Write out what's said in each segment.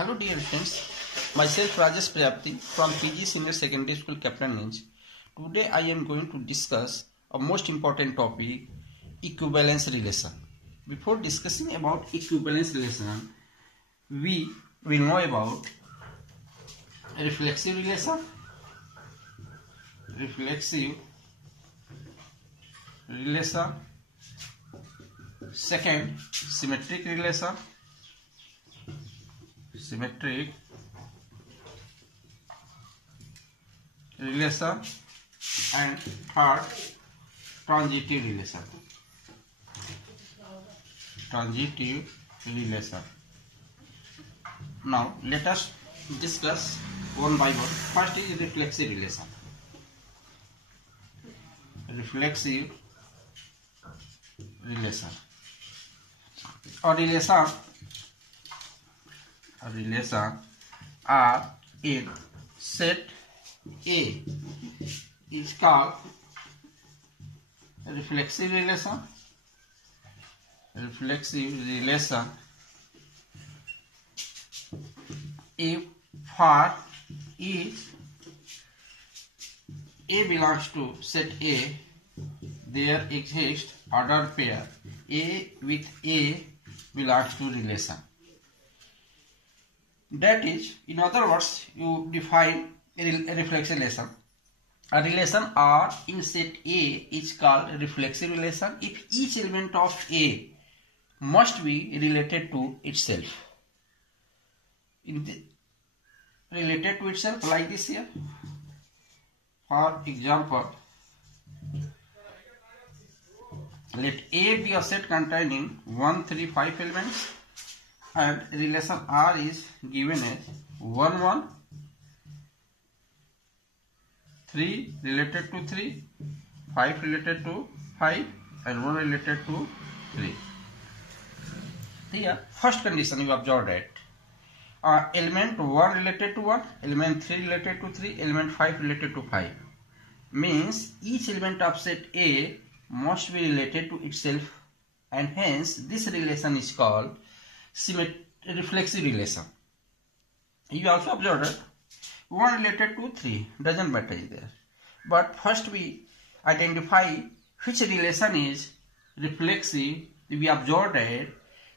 Hello dear friends, myself Rajesh Prajapati from PG Senior Secondary School Captain. Today I am going to discuss a most important topic, equivalence relation. Before discussing about equivalence relation, we will know about reflexive relation, second symmetric relation, and third transitive relation. Now let us discuss one by one. First is reflexive relation. A relation are in set A is called reflexive relation. If for each A belongs to set A, there exists ordered pair A with A belongs to relation. That is, in other words, you define a reflexive relation. A relation R in set A is called a reflexive relation if each element of A must be related to itself. Related to itself like this here. For example, let A be a set containing 1, 3, 5 elements and relation R is given as 1, 1, 3 related to 3, 5 related to 5 and 1 related to 3. Here, first condition you observe that element 1 related to 1, element 3 related to 3, element 5 related to 5. Means each element of set A must be related to itself and hence this relation is called reflexive relation. You also observe that 1 related to 3 doesn't matter there. But first we identify which relation is reflexive. We observe that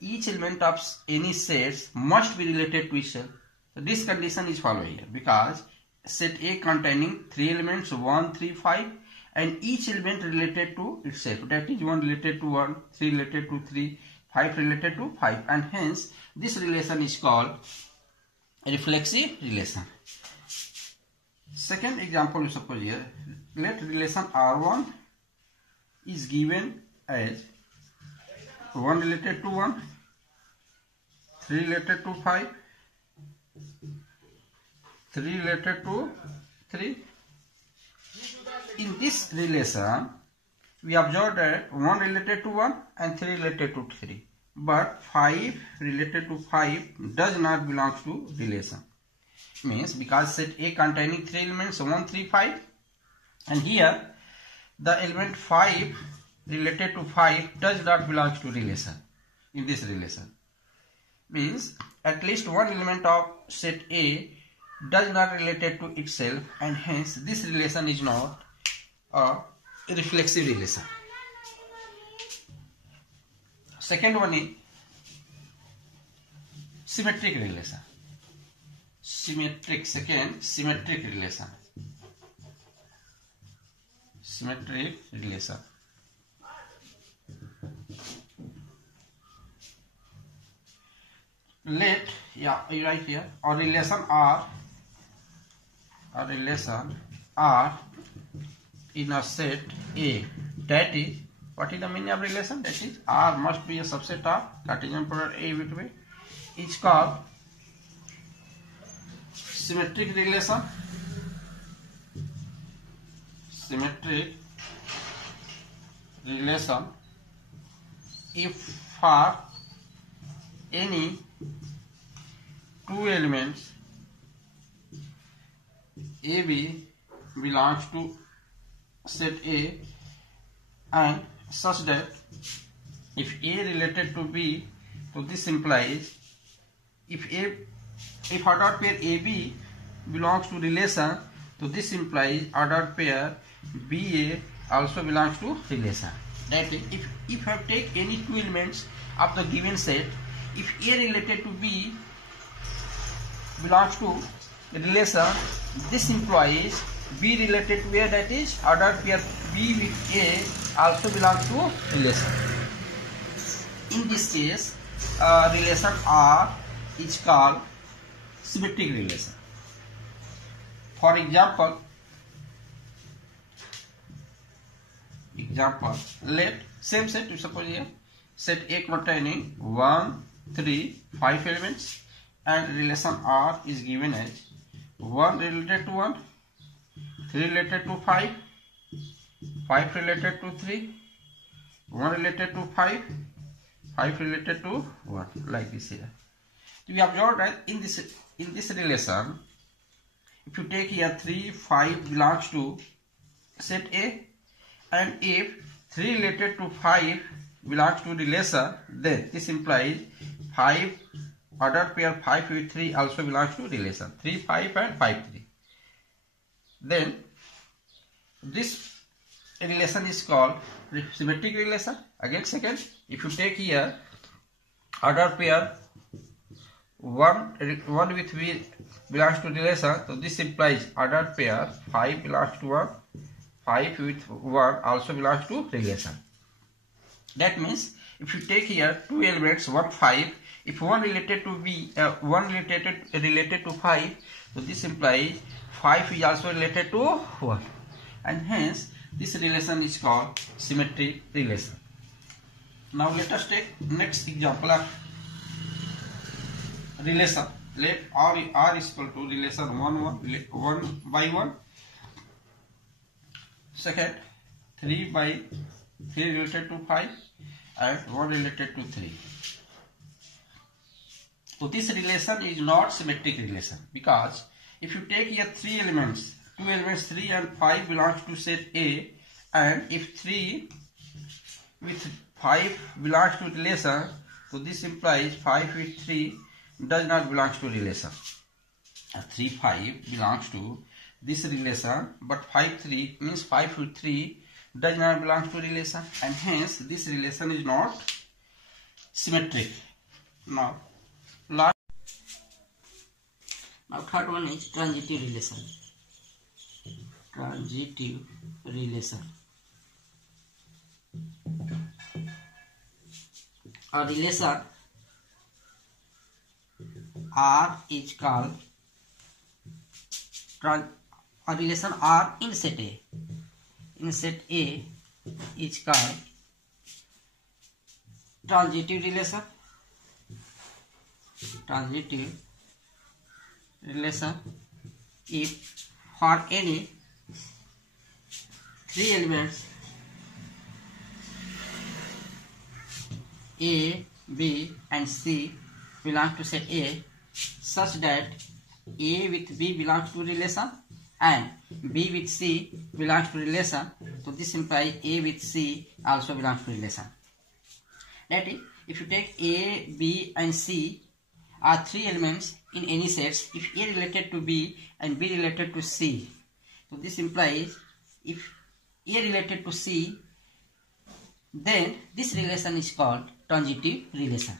each element of any sets must be related to itself. So this condition is followed here because set A containing 3 elements 1, 3, 5 and each element related to itself. That is 1 related to 1, 3 related to 3, 5 related to 5 and hence this relation is called a reflexive relation. Second example you suppose here, let relation R1 is given as 1 related to 1, 3 related to 5, 3 related to 3. In this relation, we observe that 1 related to 1 and 3 related to 3. But 5 related to 5 does not belong to relation. Means because set A containing 3 elements 1, 3, 5 and here the element 5 related to 5 does not belong to relation in this relation. Means at least one element of set A does not related to itself and hence this relation is not a reflexive relation. Second one is symmetric relation. Symmetric relation. Let you write here a relation R in a set A. That is, what is the meaning of relation? That is, R must be a subset of Cartesian product A with B. It's called symmetric relation. If for any two elements AB belongs to set A and such that if A related to B, so this implies if A if ordered pair AB belongs to relation, so this implies ordered pair BA also belongs to relation. That is, if I take any two elements of the given set, if A related to B belongs to relation, this implies B related to A, that is ordered pair B with A also belongs to relation. In this case, relation R is called symmetric relation. For example, let same set, you suppose here set A containing 1, 3, 5 elements, and relation R is given as 1 related to 1, 3 related to 5, 5 related to 3, 1 related to 5, 5 related to 1, like this here. We observe that in this relation, if you take here 3, 5 belongs to set A, and if 3 related to 5 belongs to relation, then this implies 5 ordered pair 5 with 3 also belongs to relation, 3, 5 and 5, 3. Then this relation is called symmetric relation. Again, second, if you take here ordered pair 1 with V belongs to relation, so this implies ordered pair 5 belongs to 1, 5 with 1 also belongs to relation. That means if you take here two elements 1, 5, if one related to V, one related to 5, so this implies 5 is also related to 1, and hence this relation is called symmetric relation. Now let us take next example of relation. Let R is equal to relation 1 by 1. Second, 3 related to 5 and 1 related to 3. So this relation is not symmetric relation, because if you take here three elements, two elements 3 and 5 belongs to set A, and if 3 with 5 belongs to relation, so this implies 5 with 3 does not belongs to relation. 3, 5 belongs to this relation, but 5, 3 means 5 with 3 does not belong to relation, and hence this relation is not symmetric. Now third one is transitive relation. Transitive relation. A relation R is called a relation R in set A. In set A is called transitive relation. Transitive relation if for any three elements A, B and C belong to set A, such that A with B belongs to relation and B with C belongs to relation, so this implies A with C also belongs to relation. That is, if you take A, B and C are three elements in any sets, if A related to B and B related to C, so this implies if A related to C, then this relation is called transitive relation.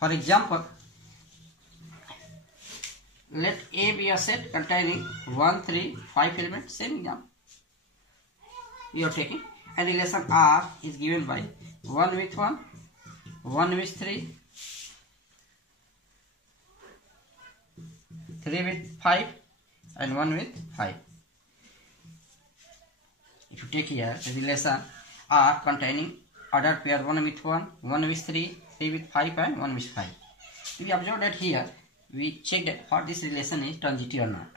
For example, let A be a set containing 1, 3, 5 elements, same example we are taking, and relation R is given by 1 with 1, 1 with 3, 3 with 5 and 1 with 5. If you take here the relation R containing ordered pair 1 with 1, 1 with 3, 3 with 5 and 1 with 5. We observe that here we check that for this relation is transitive or not.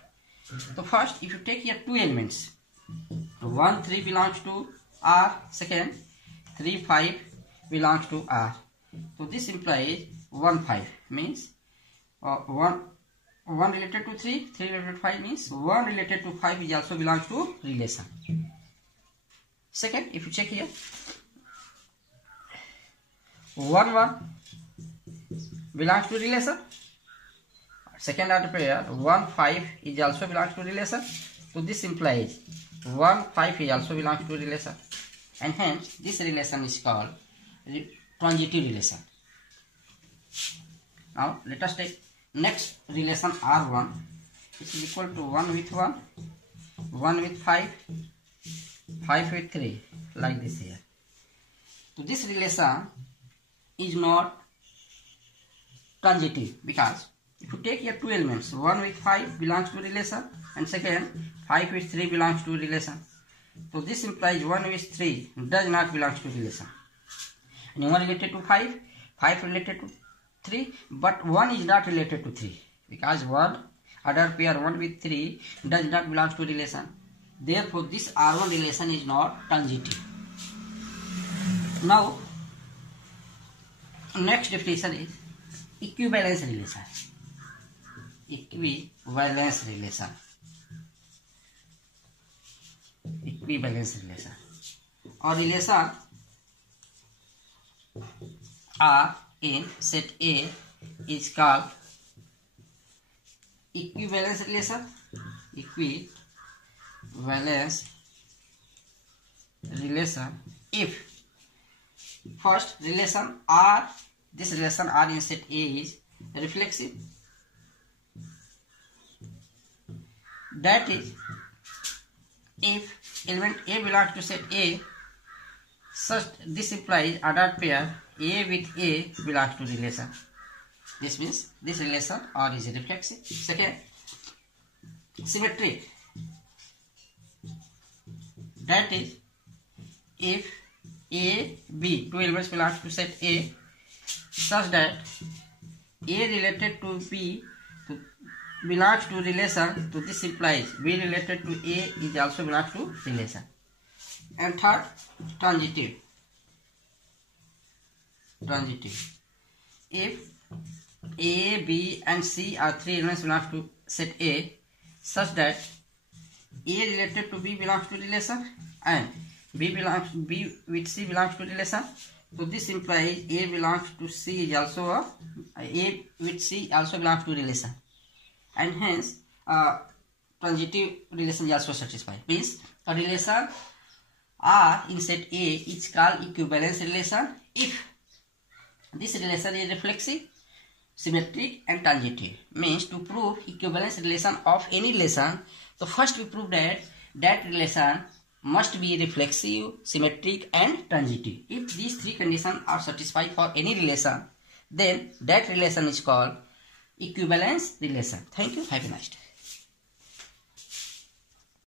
So first, if you take here two elements, 1, 3 belongs to R, second 3, 5 belongs to R. So this implies 1, 5 means 1 related to 3, 3 related to 5 means 1 related to 5 is also belongs to relation. Second, if you check here 1, 1 belongs to relation, second order pair 1 5 is also belongs to relation. So this implies 1 5 is also belongs to relation, and hence this relation is called transitive relation. Now let us take next relation R1, which is equal to 1 with 1, 1 with 5, 5 with 3, like this here. So this relation is not transitive, because if you take here two elements, 1 with 5 belongs to relation, and second 5 with 3 belongs to relation. So this implies 1 with 3 does not belong to relation. And 1 related to 5, 5 related to 3, but 1 is not related to 3, because one other pair 1 with 3 does not belong to relation. Therefore this R1 relation is not transitive. Now next definition is equivalence relation. Equivalence relation. Equivalence relation or relation R in set A is called equivalence relation. Equivalence relation if first relation R, this relation R in set A is reflexive. That is, if element A belongs to set A, such this implies other pair A with A belongs to relation. This means this relation R is reflexive. Second, symmetric. That is, if A, B, two elements belongs to set A, such that A related to B belongs to relation, so this implies B related to A is also belongs to relation. And third, transitive. Transitive. If A, B and C are three elements belongs to set A, such that A related to B belongs to relation and B with C belongs to relation, so this implies A belongs to C is also A with C also belongs to relation, and hence transitive relation is also satisfied. Means a relation R in set A is called equivalence relation if this relation is reflexive, symmetric and transitive. Means to prove equivalence relation of any relation, so first we prove that that relation must be reflexive, symmetric and transitive. If these three conditions are satisfied for any relation, then that relation is called equivalence relation. Thank you. Have a nice day.